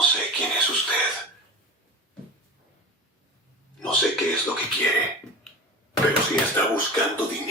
No sé quién es usted. No sé qué es lo que quiere. Pero si está buscando dinero,